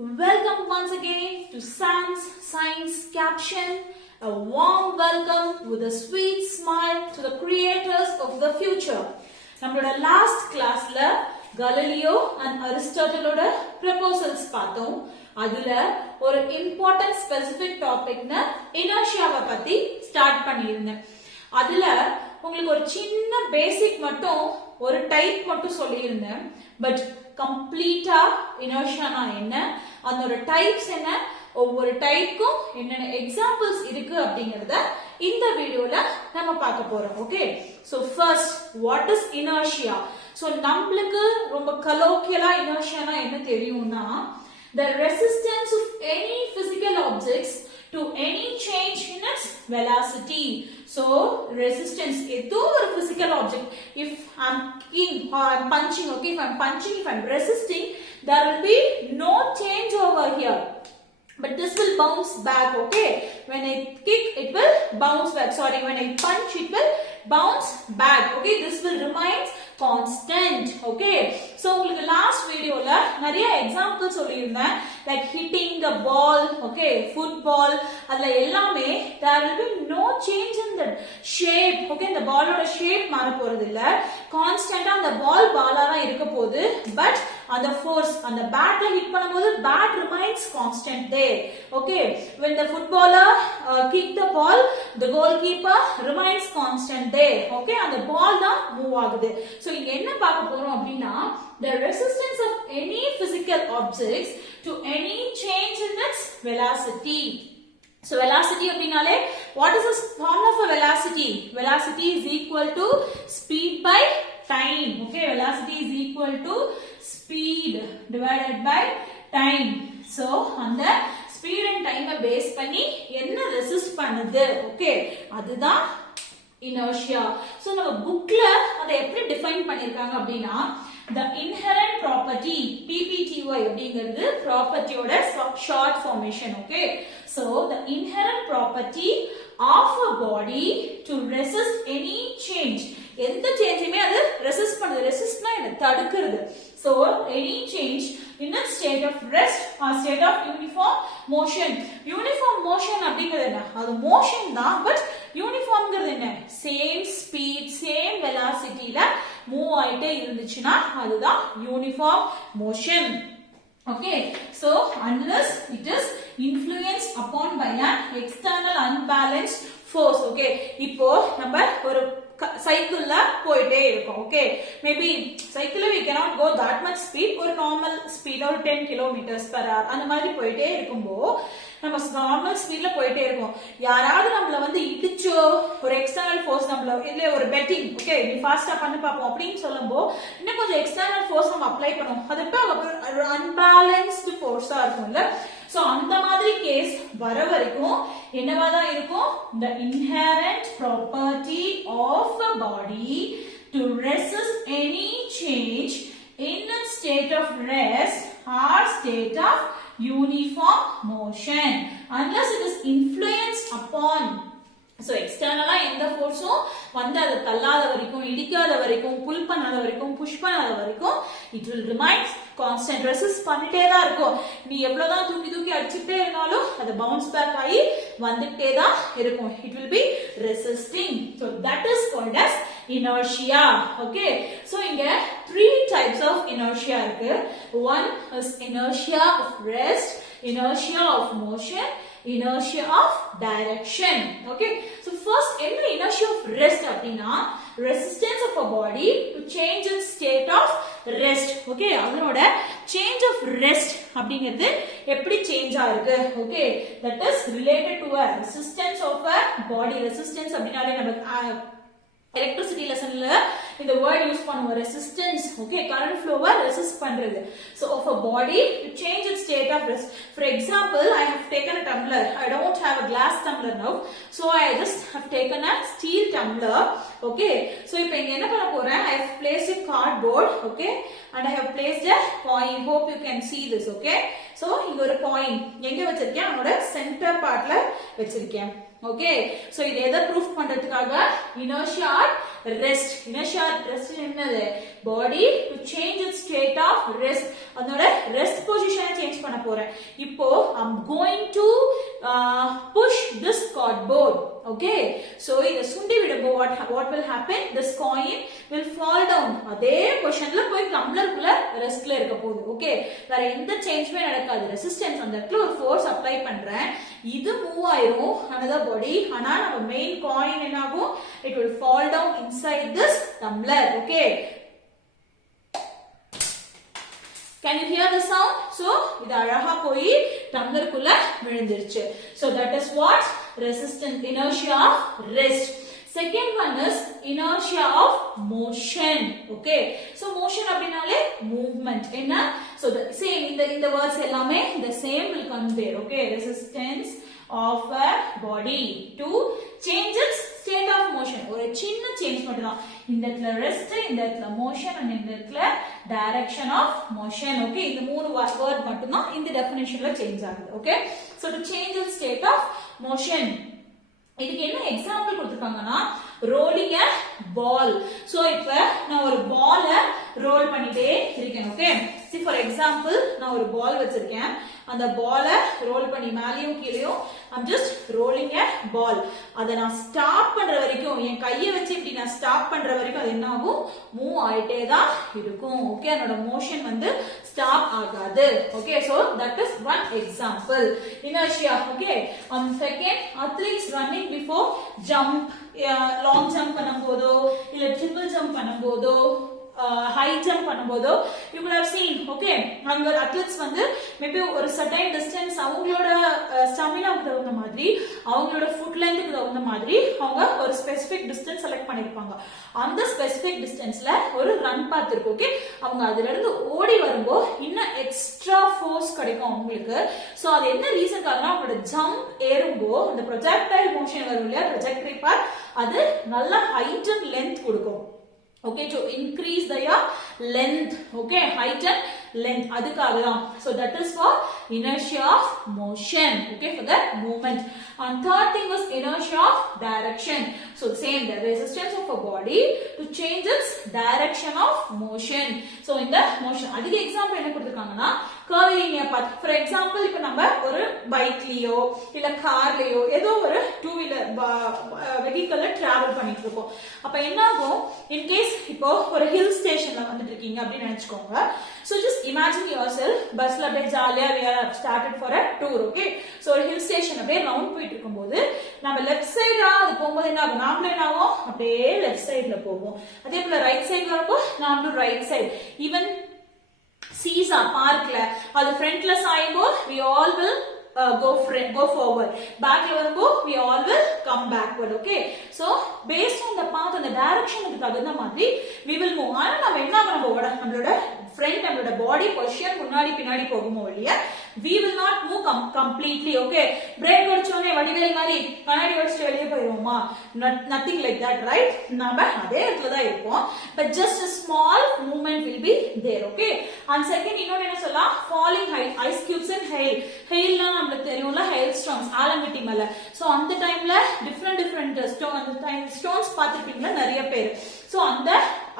Welcome once again to Science Caption. A warm welcome with a sweet smile to the creators of the future. நம்மளோட லாஸ்ட் கிளாஸ்ல Galileo and அரிஸ்டாட்டிலோட ப்ரொபோசல்ஸ் பார்த்தோம். அதுல ஒரு important specific டாபிக்னா இனர்ஷியாவை பத்தி ஸ்டார்ட் பண்ணியிருந்தேன். அதுல உங்களுக்கு ஒரு சின்ன பேசிக் மட்டும் ஒரு டைப் மட்டும் சொல்லியிருந்தேன். பட் கம்ப்ளீட்டா இனர்ஷியானா என்ன, அதோட டைப்ஸ் என்ன, ஒவ்வொரு டைப்புக்கும் என்னென்ன எக்ஸாம்பிள்ஸ் இருக்கு அப்படிங்கறத இந்த வீடியோல நம்ம பார்க்க போறோம். Okay, so first what is inertia? So நம்மளுக்கு ரொம்ப கலோக்கியலா இனர்ஷியானா என்ன தெரியும்னா, the resistance of any physical objects to any change in its velocity. So resistance ஏதோ ஒரு physical object, if I'm kicking or I'm punching, okay, if I'm punching, if I'm resisting, there will be no change over here, but this will bounce back. Okay, when I kick it will bounce back, sorry, when I punch it will bounce back. Okay, this will remain constant. Okay, so உங்களுக்கு லாஸ்ட் வீடியோல நிறைய எக்ஸாம்பிள் சொல்லியிருந்தேன், like hitting the ball, okay, football, அதுல எல்லாமே there will be no change in the shape. Okay, இந்த பாலோட ஷேப் மாற போறது இல்ல, கான்ஸ்டன்ட்டா அந்த பால் பாலா தான் இருக்க போகுது. பட் அந்த ஃபோர்ஸ் அந்த பேட்ல ஹிட் பண்ணும்போது bat remains constant there. Okay, when the footballer kick the ball, the goalkeeper remains constant there. Okay, அந்த பால் தான் மூவ் ஆகுது. சோ இங்க என்ன பார்க்க போறோம் அப்படினா, the resistance of any physical objects to any change in its velocity. So velocity அப்படினாலே what is the formula for velocity? Velocity is equal to speed by time. Okay, velocity is equal to speed divided by time. So அந்த speed and time base பண்ணி என்ன ரெசிஸ்ட் பண்ணுது, ஓகே, அதுதான் inertia. So நம்ம புக்ல அதை எப்படி டிஃபைன் பண்ணிருக்காங்க அப்படினா, the inherent property PPTY அப்படிங்கிறது ப்ராப்பர்ட்டியோட short formation. Okay, so the inherent property of a body to resist any change, எந்த சேஞ்சுமே அது ரெசிஸ்ட் பண்ணுது. ரெசிஸ்ட்னா என்ன, தடுக்கிறது. So any change in a state of rest or state of uniform motion. Uniform motion அப்படிங்கிறது என்ன, அது மோஷன் தான், பட் யூனிஃபார்ம்ங்கிறது என்ன, சேம் ஸ்பீட் சேம் வெலாசிட்டில மூவ் ஆயிட்டே இருந்துச்சுன்னா அதுதான் uniform motion. Okay, so unless it is influenced upon by an external unbalanced force. Okay, இப்போ நம்ம ஒரு சைக்கிள்ல போயிட்டே இருக்கோம். ஓகே, மேபி சைக்கிள்ல we cannot go that much speed, ஒரு நார்மல் ஸ்பீட் ஒரு 10 km/h அந்த மாதிரி போயிட்டே இருக்கும்போ நம்ம நார்மல் ஸ்பீட்ல போயிட்டே இருக்கோம். யாராவது நம்மள வந்து இடிச்சோ, ஒரு எக்ஸ்டர்னல் ஃபோர்ஸ் நம்மள இல்ல ஒரு பெட்டிங், ஓகே நீ ஃபாஸ்டா பண்ணி பாப்போம் அப்படின்னு சொல்லும்போ இன்னும் கொஞ்சம் எக்ஸ்டர்னல் ஃபோர்ஸ் நம்ம அப்ளை பண்ணுவோம். அது இப்போ அன்பேலன்ஸ்டு ஃபோர்ஸா இருக்கும்ல. சோ அந்த மாதிரி கேஸ் வர வரைக்கும் என்னவா தான் இருக்கும், the inherent property of a body to resist any change in its state of rest or state of uniform motion unless it is influenced upon. So externally எந்த ஃபோர்ஸும் வந்து அது தள்ளாத வரைக்கும், இடிக்காத வரைக்கும், புல் பண்ணாத வரைக்கும், புஷ் பண்ணாத வரைக்கும் it will remain constant. Resist பண்ணிட்டே தான் இருக்கும். நீ எவ்வளவுதான் தூக்கி தூக்கி அடிச்சிட்டே இருந்தாலும் அது பவுன்ஸ் பேக் ஆகி வந்துட்டே தான் இருக்கும். it will be resisting. So that is called as inertia. Okay, so இங்க three types of inertia இருக்கு. One is inertia of rest, inertia of motion, inertia of direction. Okay, so first என்ன inertia of rest அப்படினா, resistance of a body to change its state of rest. Okay, அதனோட change of rest அப்படிங்கிறது எப்படி சேஞ்ச் ஆயிருக்கு. Okay, that is related to a resistance of a body. Resistance அப்படினாலே நம்ம எலக்ட்ரிசிட்டி லெசன்ல இந்த வேர்ட் யூஸ் பண்ணுவோம், ரெசிஸ்டன்ஸ். ஓகே, கரண்ட் ஃப்ளோவை ரெசிஸ்ட் பண்றது. So of a body to change its state of rest. For example, I have taken a tumbler. I don't have a glass tumbler now, so I just have taken a steel tumbler. Okay, so இப்போ இங்க என்ன பண்ண போறேன், I have placed a cardboard, okay, and I have placed a coin. Hope you can see this. Okay, so இங்க ஒரு coin எங்க வச்சிருக்கேன், அதோட சென்டர் பார்ட்ல வச்சிருக்கேன். Okay, so இத எதை ப்ரூஃப் பண்றதுக்காக, inertia rest. Inertia rest என்னது, body to change its state of rest, அதோட ரெஸ்ட் பொசிஷனை சேஞ்ச் பண்ண போறேன். இப்போ I'm going to push this cardboard. Okay, so இத சுண்டி விடும்போ what will happen? This coin will fall down. அதே பொசிஷன்ல போய் டம்ளருக்குள்ள ரெஸ்ட்ல இருக்க போகுது. ஓகே, வேற எந்த சேஞ்ச்மே நடக்காது. ரெசிஸ்டன்ஸ் அந்த இடத்துல ஒரு ஃபோர்ஸ் அப்ளை பண்றேன், இது மூவ் ஆயிரும் another body. ஆனா நம்ம மெயின் காயின் என்ன ஆகும்? It will fall down inside this tumbler. Okay, can you hear the sound? So இது அழகா போய் டம்ளருக்குள்ள விழுந்துருச்சு. So that is what resistance, inertia of rest. Second one is inertia of motion. Okay, so motion அப்படினாலே movement என்ன? So the same in the words எல்லாமே the same will come there. Okay, resistance of a body to change its state of motion. ஒரு சின்ன சேஞ்ச் மட்டும் தான். இந்த இடத்துல ரெஸ்ட், இந்த இடத்துல மோஷன், and இந்த இடத்துல direction of motion. Okay, இந்த மூணு வேர்ட் மட்டும் தான் இந்த டெஃபினிஷன்ல சேஞ்ச் ஆகுது. Okay, so to change the state of motion, இதுக்கு என்ன எக்ஸாம்பிள் கொடுத்திருக்காங்கன்னா ரோலிங் a ball. சோ இப்போ நான் ஒரு பால ரோல் பண்ணிட்டே இருக்கேன். ஓகே, see for example நான் ஒரு பால் வச்சிருக்கேன், அந்த பால ரோல் பண்ணி மேலயும் கீழயும் I'm just rolling a ball. அத நான் ஸ்டாப் பண்ற வரைக்கும், என் கையை வச்சு இப்படி நான் ஸ்டாப் பண்ற வரைக்கும் அது என்ன ஆகும்? மூவ் ஆயிட்டே தான் இருக்கும். ஓகே, அதோட மோஷன் வந்து ஸ்டாப் ஆகாது. Okay, so that is one example, inertia. Okay, on second, athletes running before jump, long jump பண்ணும்போதோ இல்ல triple jump பண்ணும்போதோ high jump பண்ணும்போதோ you could have seen. Okay, அங்க athletes வந்து maybe ஒரு certain distance அவங்களோட ஸ்டாமினாக்கு தகுந்த மாதிரி, அவங்களோட ஃபுட் லென்த்க்கு தகுந்த மாதிரி அவங்க ஒரு ஸ்பெசிபிக் டிஸ்டன்ஸ் செலக்ட் பண்ணிருப்பாங்க. அந்த ஸ்பெசிபிக் டிஸ்டன்ஸ்ல ஒரு ரன் பாத் இருக்கு. ஓகே, அவங்க அதுல இருந்து ஓடி வரும்போது இன்னும் எக்ஸ்ட்ரா ஃபோர்ஸ் கிடைக்கும் அவங்களுக்கு. சோ அது என்ன ரீசன்காகனா அவங்களோட ஜம்ப் ஏறும்போது அந்த ப்ரொஜெக்டைல் மோஷன் வரும் இல்லையா, ட்ராஜெக்டரி பாத், அது நல்ல ஹைட் அண்ட் லென்த் கொடுக்கும். Okay, to increase their length. Okay, height and length, அதுக்காக தான். So that is for inertia of motion. Okay, for the movement. And third thing was inertia of direction. So same, the resistance of a body to change its direction of motion. So in the motion, அதுக்கு எக்ஸாம்பிள் என்ன கொடுத்திருக்காங்கன்னா curvy linear path. For example, இப்போ நம்ம ஒரு பைக்லயோ இல்ல கார்லயோ ஏதோ ஒரு டூ வீலர் வெஹிக்கிள்ல டிராவல் பண்ணிட்டு இருக்கோம். அப்ப என்ன ஆகும்? in case இப்போ ஒரு ஹில் ஸ்டேஷன்ல வந்துட்டு இருக்கீங்க அப்படின்னு நினைச்சுக்கோங்க. So just imagine yourself பஸ்ல அப்படியே ஜாலியா we are started for a tour. Okay, so ஒரு ஹில் ஸ்டேஷன் அப்படியே ரவுண்ட் போயிட்டு இருக்கும்போது நம்ம லெஃப்ட் சைடா அது போகும்போது என்ன ஆகும்? நாமளே என்ன ஆகும்? அப்படியே லெஃப்ட் சைடுல போவோம். அதே போல ரைட் சைடு வரப்போ நாமளும் ரைட் சைடு. ஈவன் சீசா பார்க்ல அது ஃப்ரண்ட்ல சாயும்போ we all will go forward. Backல வரும்போ we all will come backward. Okay, so based on the path and the direction க்கு தகுந்த மாதிரி we will move. ஆனா நம்ம என்ன பண்ண போறோம்? நம்மளோட ஃப்ரண்ட், நம்மளோட பாடி பொசிஷன் முன்னாடி பின்னாடி போகுமோ இல்லையா, we will not move completely. Okay, brake அடிச்சோனே வடிவேல் மாதிரி கண்ணாடி வச்சிட்டு வெளியே போயிடுவோமா? nothing like that, right? நாம அதே இடத்துல தான் இருப்போம், but just a small movement will be there. Okay, and second இன்னொரு என்ன சொல்லலாம்? falling ice cubes and hail. hailனா நமக்கு தெரியும்ல, hail storms, ஆலங்கட்டி மழை. சோ அந்த டைம்ல டிஃபரண்ட் ஸ்டோன், அந்த டைம் ஸ்டோன்ஸ் பார்த்திருப்பீங்களா நிறைய பேர். சோ அந்த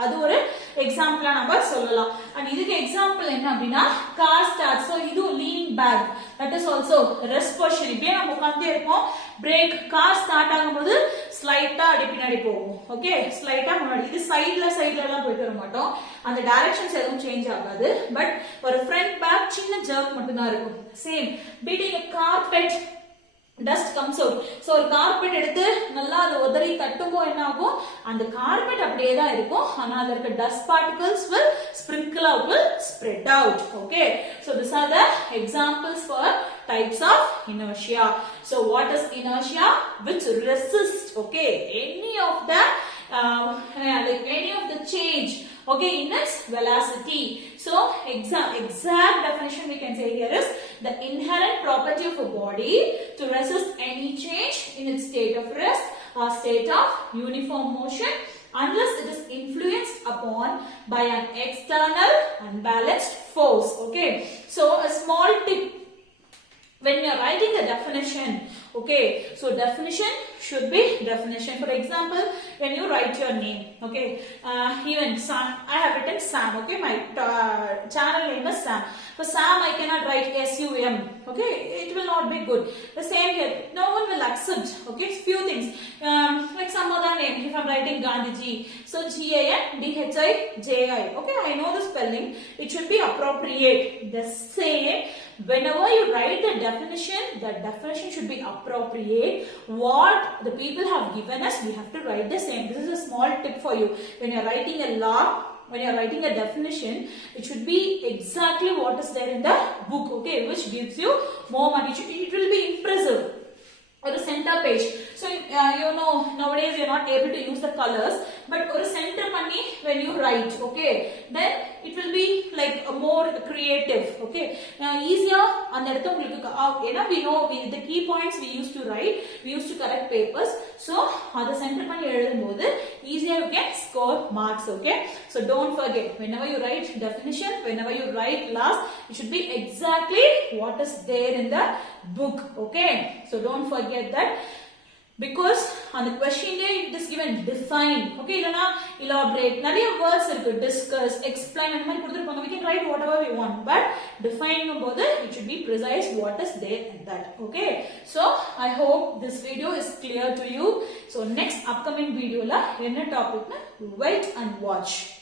அது ஒரு எக்ஸாம்பிளா நம்ம சொல்லலாம். அண்ட் இதுக்கு எக்ஸாம்பிள் என்ன அப்படின்னா கார் ஸ்டார்ட். சோ இது leaning back, that is also rest position. இப்படியே நம்ம உட்கார்ந்தே இருப்போம், பிரேக், கார் ஸ்டார்ட் ஆகும்போது ஸ்லைட்டா அடி பின்னாடி போகும். ஓகே, ஸ்லைட்டா முன்னாடி. இது சைடுல எல்லாம் போயிட்டு வர மாட்டோம், அந்த டைரக்ஷன்ஸ் எதுவும் சேஞ்ச் ஆகாது, பட் ஒரு ஃப்ரண்ட் பேக் சின்ன ஜர்க் மட்டும் தான் இருக்கும். Same beating a carpet, dust comes out. So ஒரு கார்பெட் எடுத்து நல்லா அது உதறி தட்டும்போ என்ன ஆகும்? அந்த கார்பெட் அப்படியே தான் இருக்கும், ஆனா அதுல இருக்க dust particles will sprinkle out, will spread out. Okay, so these are the examples for types of inertia. So what is inertia? Which resist, okay, any of the any of the change, okay, in its velocity. So exact definition we can say here is the inherent property of a body to resist any change in its state of rest or state of uniform motion unless it is influenced upon by an external unbalanced force. Okay, so a small tip, when you are writing the definition Okay, so definition should be definition. For example, when you write your name, okay, even Sam, I have written Sam, okay, my channel name is Sam. For Sam I cannot write SUM, okay, it will not be good. The same here, no one will accept, okay, few things, like some other name. If I'm writing Gandhiji, so GANDHIJI, okay, I know the spelling, it should be appropriate. The same, whenever you write the definition should be appropriate. What the people have given us, we have to write the same. This is a small tip for you. When you're writing a law, when you're writing a definition, it should be exactly what is there in the book, okay, which gives you more money. It will be impressive. Or a center page. So you know, nowadays you're not able to use the colors, but or a center money when you write, okay, then it will be like a more creative, okay, easier. And we know the key points we used to write, we used to correct papers, so the center money easier you can score marks, okay. So don't forget, whenever you write definition, whenever you write last, it should be exactly what is there in the book, okay. So don't forget that, because on the question day it is given define, okay, elaborate, nariya words irukku, discuss, explain, and we can write whatever we want, but define it should be precise what is there in that, okay. So I hope this video is clear to you. So next upcoming video la enna topic na wait and watch.